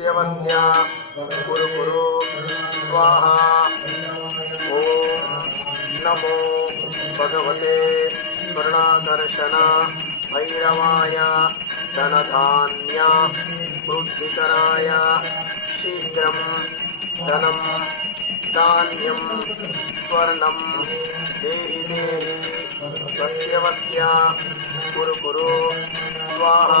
शिवस्य कुरु स्वाहा ॐ नमो भगवते स्वर्णाकर्षण भैरवाय धनधान्या वृद्धिकराय शीघ्रं धनं धान्यं स्वर्णं देहि देहि वस्य वस्य कुरु कुरु स्वाहा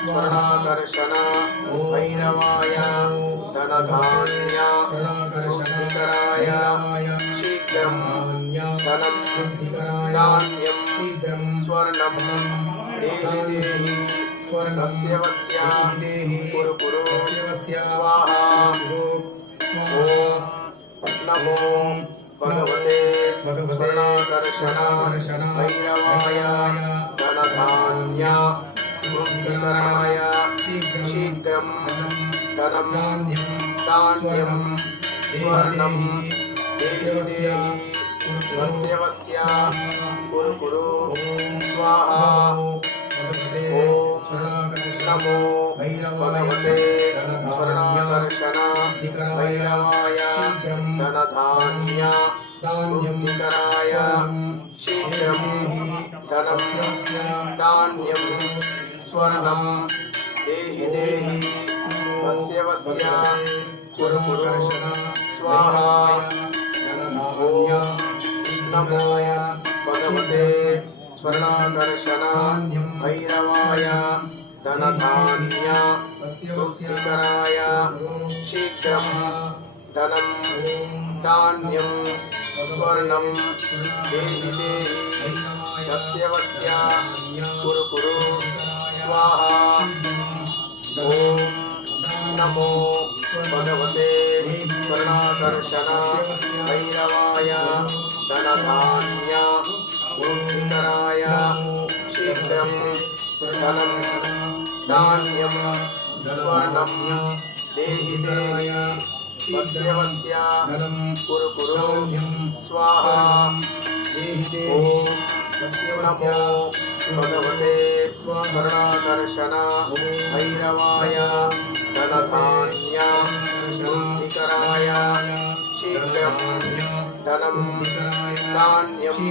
శ్వరాకర్షణ భైరవాయ ధనధాన్య ృద్ధికరాయ శీఘ్రం ధనం ధాన్యం శీఘ్రం స్వర్ణం దేహి దేహి స్వర్ణస్య వస్య దేహి కురు కురు స్వాహా ఓం నమో భగవతే భగవతే ఉత్తరాయ శీఘ్రం ధనం ధాన్యం స్వర్ణం వస్యవస్య కురు కురు స్వాహా ఓం నమో భగవతే వర్ణాదర్శన భైరవాయ ధనధాన్య ధాన్యకరాయ శీఘ్రం ధనం స్వరదం దేహి దేహి వస్య వస్య కురుము స్వాహ నమోయ నమోయ భగవతే స్వర్ణాకర్షణాన్యం భైరవాయ ధనధాన్య స్తుతికరాయ శీఘ్రం ధనం ధాన్యం స్వర్ణం దేహి దేహి వస్య వస్య కురు కురు स्वाहा नमो भगवते करुणाकर्षण भैरवाय धनधान्य गुण्डिकराय शीघ्रं धनं धान्यं देहि देहि वस्यवस्य कुरु स्वाहा ॐ नमो भगवते स्वर्णाकर्षण भैरवाय धनधान्या शुद्धिकराय शीघ्रं धनं धान्यं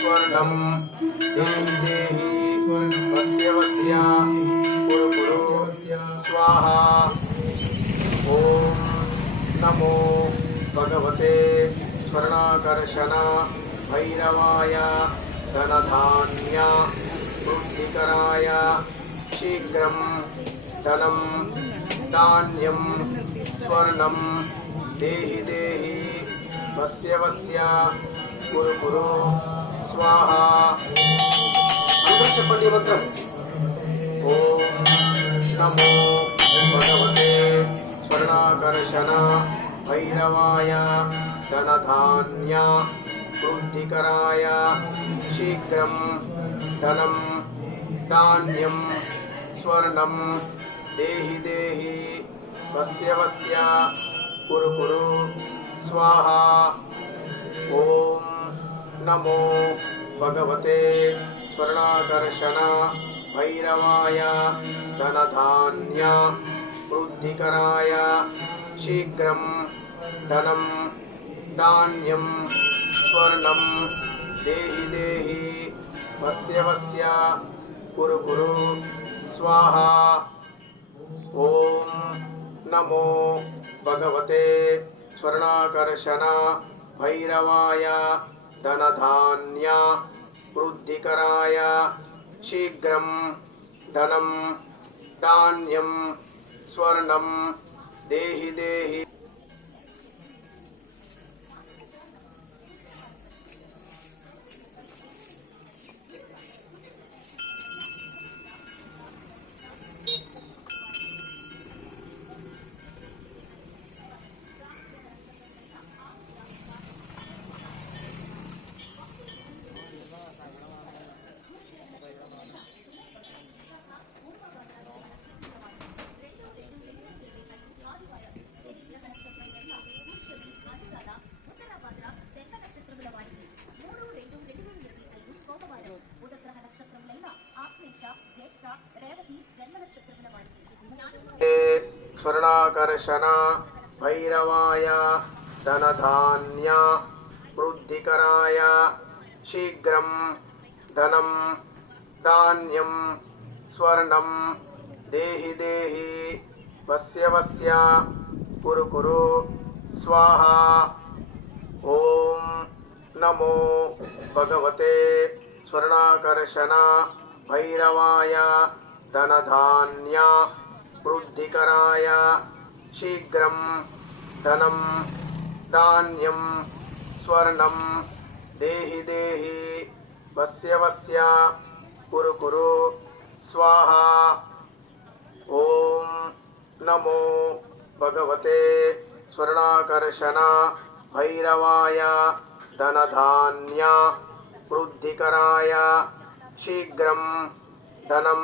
स्वर्णं देहि देहि वस्य वस्य कुरु कुरु स्वाहा ॐ नमो भगवते स्वर्णाकर्षण भैरवाय धनधान्या अधिकराय शीघ्रं धनं धान्यं स्वर्णं देहि देहि वस्य वस्य स्वाहा नमो भगवते स्वर्णाकर्षण भैरवाय धनधान्या वृद्धिकराय शीघ्रं धनम् धान्यम स्वर्णम देहि देहि वस्य वस्य कुरु कुरु स्वाहा ओम नमो भगवते स्वर्णाकर्षण भैरवाय धनधान्य वृद्धिकराय शीघ्रं धनं धान्यं स्वर्णं देहि देहि वस्य वस्य गुरु गुरु स्वाहा ओम नमो भगवते स्वर्णाकर्षण भैरवाय धनधान्य वृद्धिकराय शीघ्र धनम धान्यम स्वर्ण देहि देहि దేహి దేహి స్వర్ణాకర్షణ భైరవాయ ధనధాన్య వృద్ధికరాయ శీఘ్రం ధనం ధాన్యం స్వర్ణం దేహి దేహి వస్య వస్య కురు కురు స్వాహా ఓం నమో భగవతే స్వర్ణాకర్షణ భైరవాయ ధనధాన్య వృద్ధికరాయ శీఘ్రం ధనం ధాన్యం స్వర్ణం దేహి దేహి వస్య వస్య కురు కురు స్వాహా ఓం నమో భగవతే స్వర్ణాకర్షణ భైరవాయ ధనధాన్య వృద్ధికరాయ శీఘ్రం ధనం